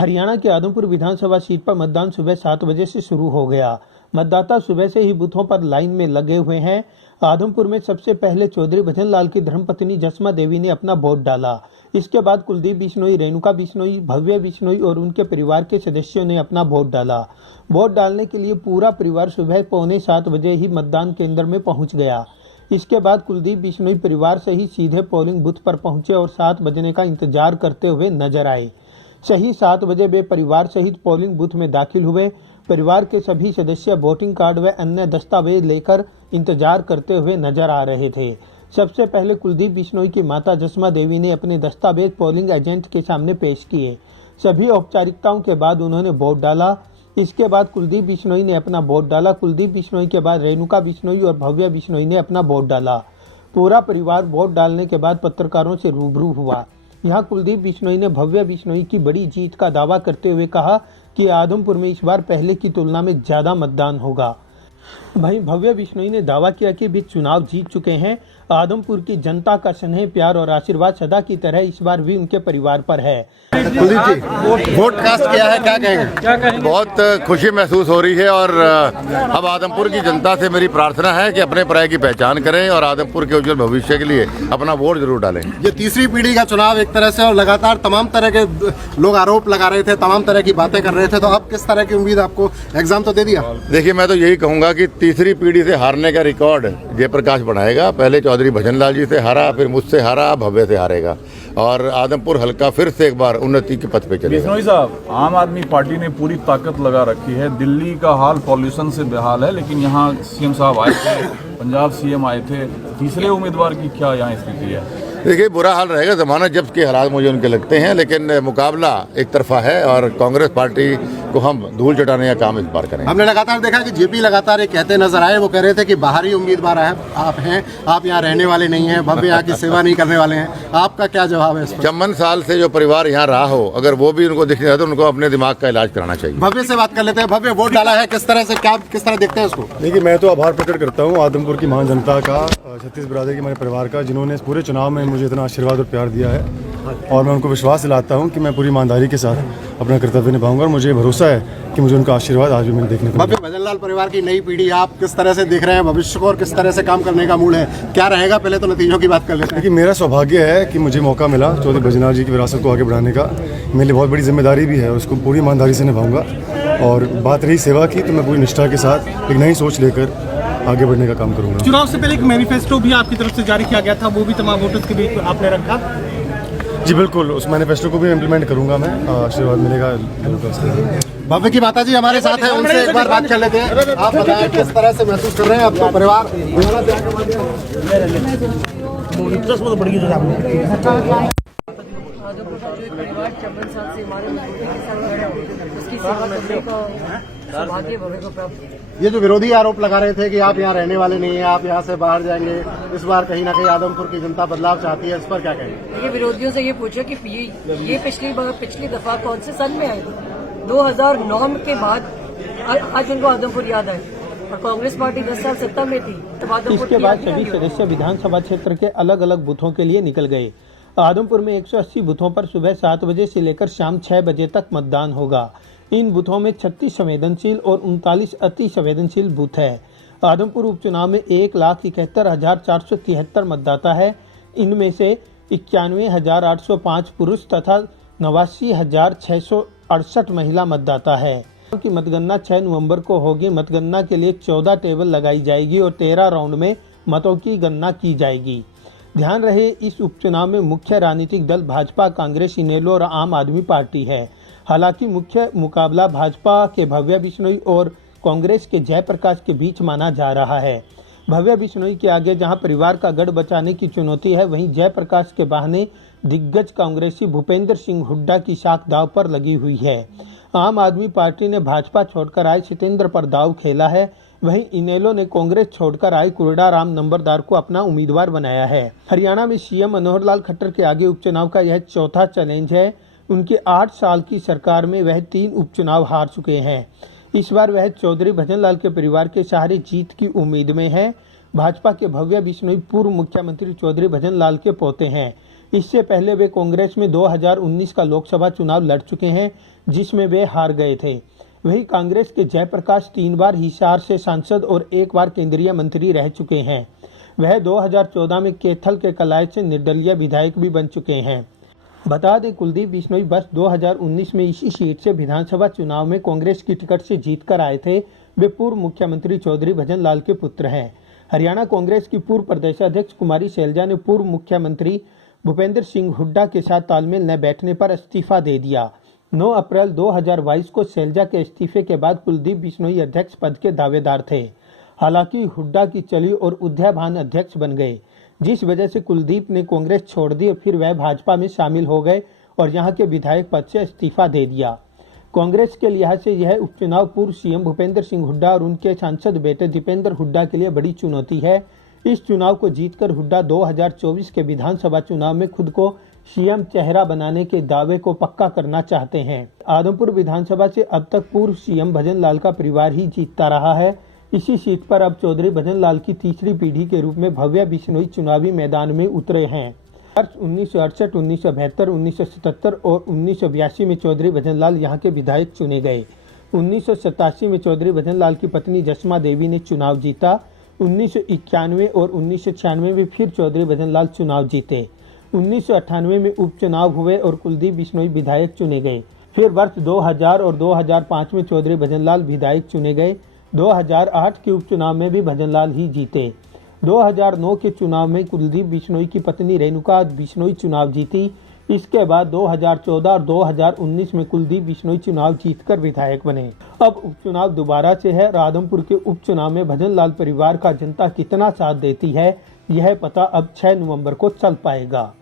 हरियाणा के आदमपुर विधानसभा सीट पर मतदान सुबह 7 बजे से शुरू हो गया। मतदाता सुबह से ही बूथों पर लाइन में लगे हुए हैं। आदमपुर में सबसे पहले चौधरी भजनलाल की धर्मपत्नी जसमा देवी ने अपना वोट डाला। इसके बाद कुलदीप बिश्नोई, रेणुका बिश्नोई, भव्य बिश्नोई और उनके परिवार के सदस्यों ने अपना वोट डाला। वोट डालने के लिए पूरा परिवार सुबह 6:45 बजे ही मतदान केंद्र में पहुंच गया। इसके बाद कुलदीप बिश्नोई परिवार से ही सीधे पोलिंग बूथ पर पहुंचे और 7 बजने का इंतजार करते हुए नजर आए। सही 7 बजे वे परिवार सहित पोलिंग बूथ में दाखिल हुए। परिवार के सभी सदस्य वोटिंग कार्ड व अन्य दस्तावेज लेकर इंतजार करते हुए नजर आ रहे थे। सबसे पहले कुलदीप बिश्नोई की माता जसमा देवी ने अपने दस्तावेज पोलिंग एजेंट के सामने पेश किए। सभी औपचारिकताओं के बाद उन्होंने वोट डाला। इसके बाद कुलदीप बिश्नोई ने अपना वोट डाला। कुलदीप बिश्नोई के बाद रेणुका बिश्नोई और भव्य बिश्नोई ने अपना वोट डाला। पूरा परिवार वोट डालने के बाद पत्रकारों से रूबरू हुआ। यहाँ कुलदीप बिश्नोई ने भव्य बिश्नोई की बड़ी जीत का दावा करते हुए कहा कि आदमपुर में इस बार पहले की तुलना में ज्यादा मतदान होगा। वहीं भव्य बिश्नोई ने दावा किया कि वे चुनाव जीत चुके हैं। आदमपुर की जनता का स्नेह, प्यार और आशीर्वाद सदा की तरह इस बार भी उनके परिवार पर है। कुलदीप जी वोट कास्ट किया है, क्या कहेंगे? बहुत खुशी महसूस हो रही है और अब आदमपुर की जनता से मेरी प्रार्थना है कि अपने पर्याय की पहचान करें और आदमपुर के उज्जवल भविष्य के लिए अपना वोट जरूर डालें। ये तीसरी पीढ़ी का चुनाव एक तरह से, और लगातार तमाम तरह के लोग आरोप लगा रहे थे, तमाम तरह की बातें कर रहे थे, तो अब किस तरह की उम्मीद आपको? एग्जाम तो दे दिया। देखिए, मैं तो यही कहूँगा कि तीसरी पीढ़ी से हारने का रिकॉर्ड जयप्रकाश बनाएगा। पहले चौधरी भजनलाल जी से हारा, फिर मुझसे हारा, भव्य से हारेगा और आदमपुर हल्का फिर से एक बार उन्नति के पथ पे चलेगा। बिश्नोई साहब, आम आदमी पार्टी ने पूरी ताकत लगा रखी है। दिल्ली का हाल पॉल्यूशन से बेहाल है, लेकिन यहाँ सीएम साहब आए थे, पंजाब सीएम आए थे। तीसरे उम्मीदवार की क्या यहाँ स्थिति है? देखिए, बुरा हाल रहेगा, जमानत जब्त के हालात मुझे उनके लगते हैं, लेकिन मुकाबला एक तरफा है और कांग्रेस पार्टी को हम धूल चटाने का काम इस बार करें। हमने लगातार देखा कि जेपी लगातार ये कहते नजर आए, वो कह रहे थे कि बाहरी उम्मीदवार आप हैं, आप यहाँ रहने वाले नहीं हैं, भव्य यहाँ की सेवा नहीं करने वाले हैं। आपका क्या जवाब है इस पर? 54 साल से जो परिवार यहाँ रहा हो, अगर वो भी उनको दिख रहा है तो उनको अपने दिमाग का इलाज कराना चाहिए। भव्य से बात कर लेते हैं। भव्य, वोट डाला है, किस तरह से, क्या किस तरह देखते हैं उसको? देखिए, मैं तो आभार प्रकट करता हूँ आदमपुर की महान जनता का, छत्तीस बिरादरी के मेरे परिवार का, जिन्होंने इस पूरे चुनाव में मुझे इतना आशीर्वाद और प्यार दिया है। और मैं उनको विश्वास दिलाता हूँ कि मैं पूरी ईमानदारी के साथ अपना कर्तव्य निभाऊंगा और मुझे भरोसा है कि मुझे उनका आशीर्वाद आज भी मैंने देखने को मिला। भव्य, भजनलाल परिवार की नई पीढ़ी, आप किस तरह से देख रहे हैं भविष्य को और किस तरह से काम करने का मूड है? क्या रहेगा? पहले तो नतीजों की बात कर लेते हैं। देखिए, मेरा सौभाग्य है कि मुझे मौका मिला चौधरी भजनलाल जी की विरासत को आगे बढ़ाने का। मेरे लिए बहुत बड़ी जिम्मेदारी भी है, उसको पूरी ईमानदारी से निभाऊंगा। और बात रही सेवा की, तो मैं पूरी निष्ठा के साथ एक नई सोच लेकर आगे बढ़ने का काम करूंगा। चुनाव से पहले एक मैनिफेस्टो भी आपकी तरफ से जारी किया गया था, वो भी तमाम वोटर्स के बीच आपने रखा? जी बिल्कुल, उस मैनिफेस्टो को भी इम्प्लीमेंट करूंगा मैं। आशीर्वाद मिलेगा। भव्य की माता जी हमारे साथ है, उनसे एक बार बात कर लेते हैं। आप बताएं किस तरह से महसूस कर रहे हैं आपका परिवार? आदमपुर का जो एक परिवार 54 साल से हमारे मजबूती के साथ खड़ा है, उसकी सेवा करने का सौभाग्य भव्य को प्राप्त। ये जो विरोधी आरोप लगा रहे थे कि आप यहाँ रहने वाले नहीं हैं, आप यहाँ से बाहर जाएंगे, इस बार कहीं ना कहीं आदमपुर की जनता बदलाव चाहती है, इस पर क्या कहेंगे? ये विरोधियों से ये पूछो कि ये पिछली दफा कौन से सन में आए थे? 2009 के बाद आज उनको आदमपुर याद आए, और कांग्रेस पार्टी 10 साल सत्ता में थी। इसके बाद सभी सदस्य विधानसभा क्षेत्र के अलग अलग बूथों के लिए निकल गए। आदमपुर में 180 बूथों पर सुबह 7 बजे से लेकर शाम 6 बजे तक मतदान होगा। इन बूथों में 36 संवेदनशील और 39 अति संवेदनशील बूथ है। आदमपुर उपचुनाव में 1,71,473 मतदाता है। इनमें से 91,805 पुरुष तथा 89,668 महिला मतदाता है। की मतगणना 6 नवंबर को होगी। मतगणना के लिए 14 टेबल लगाई जाएगी और 13 राउंड में मतों की गणना की जाएगी। ध्यान रहे, इस उपचुनाव में मुख्य राजनीतिक दल भाजपा, कांग्रेस, इनेलो और आम आदमी पार्टी है। हालांकि मुख्य मुकाबला भाजपा के भव्य बिश्नोई और कांग्रेस के जयप्रकाश के बीच माना जा रहा है। भव्य बिश्नोई के आगे जहां परिवार का गढ़ बचाने की चुनौती है, वहीं जयप्रकाश के बहाने दिग्गज कांग्रेसी भूपेंद्र सिंह हुड्डा की साख दांव पर लगी हुई है। आम आदमी पार्टी ने भाजपा छोड़कर आए सितेंद्र पर दांव खेला है। वहीं इनेलो ने कांग्रेस छोड़कर आए कुरडाराम नंबरदार को अपना उम्मीदवार बनाया है। हरियाणा में सीएम मनोहर लाल खट्टर के आगे उपचुनाव का यह चौथा चैलेंज है। उनकी 8 साल की सरकार में वह 3 उपचुनाव हार चुके हैं। इस बार वह चौधरी भजनलाल के परिवार के सहारे जीत की उम्मीद में है। भाजपा के भव्य बिश्नोई पूर्व मुख्यमंत्री चौधरी भजनलाल के पोते हैं। इससे पहले वे कांग्रेस में 2019 का लोकसभा चुनाव लड़ चुके हैं, जिसमें वे हार गए थे। वहीं कांग्रेस के जयप्रकाश 3 बार हिसार से सांसद और 1 बार केंद्रीय मंत्री रह चुके हैं। वह 2014 में कैथल के कलाय से निर्दलीय विधायक भी बन चुके हैं। बता दें, कुलदीप बिश्नोई वर्ष 2019 में इसी सीट से विधानसभा चुनाव में कांग्रेस की टिकट से जीत कर आए थे। वे पूर्व मुख्यमंत्री चौधरी भजन लाल के पुत्र हैं। हरियाणा कांग्रेस की पूर्व प्रदेशाध्यक्ष कुमारी शैलजा ने पूर्व मुख्यमंत्री भूपेंद्र सिंह हुड्डा के साथ तालमेल न बैठने पर इस्तीफा दे दिया। 9 अप्रैल 2022 को शैलजा के इस्तीफे के बाद कुलदीप बिश्नोई अध्यक्ष पद के दावेदार थे। हालांकि हुड्डा की चली और उदयभान अध्यक्ष बन गए, जिस वजह से कुलदीप ने कांग्रेस छोड़ दी। फिर वह भाजपा में शामिल हो गए और यहां के विधायक पद से इस्तीफा दे दिया। कांग्रेस के लिहाज से यह उपचुनाव पूर्व सीएम भूपेंद्र सिंह हुड्डा और उनके सांसद बेटे दीपेंद्र हुड्डा के लिए बड़ी चुनौती है। इस चुनाव को जीतकर हुड्डा 2024 के विधानसभा चुनाव में खुद को सीएम चेहरा बनाने के दावे को पक्का करना चाहते हैं। आदमपुर विधानसभा से अब तक पूर्व सीएम भजन लाल का परिवार ही जीतता रहा है। इसी सीट पर अब चौधरी भजन लाल की तीसरी पीढ़ी के रूप में भव्य बिश्नोई चुनावी मैदान में उतरे हैं। वर्ष 1968, 1972, 1977 और 1982 में चौधरी भजन लाल यहाँ के विधायक चुने गए। 1987 में चौधरी भजन लाल की पत्नी जसमा देवी ने चुनाव जीता। 1991 और 1996 में फिर चौधरी भजन लाल चुनाव जीते। 1998 में उपचुनाव हुए और कुलदीप बिश्नोई विधायक चुने गए। फिर वर्ष 2000 और 2005 में चौधरी भजन लाल विधायक चुने गए। 2008 के उपचुनाव में भी भजन लाल ही जीते। 2009 के चुनाव में कुलदीप बिश्नोई की पत्नी रेणुका बिश्नोई चुनाव जीती। इसके बाद 2014 और 2019 में कुलदीप बिश्नोई चुनाव जीतकर विधायक बने। अब उपचुनाव दोबारा से है। राधमपुर के उपचुनाव में भजन लाल परिवार का जनता कितना साथ देती है, यह पता अब 6 नवंबर को चल पाएगा।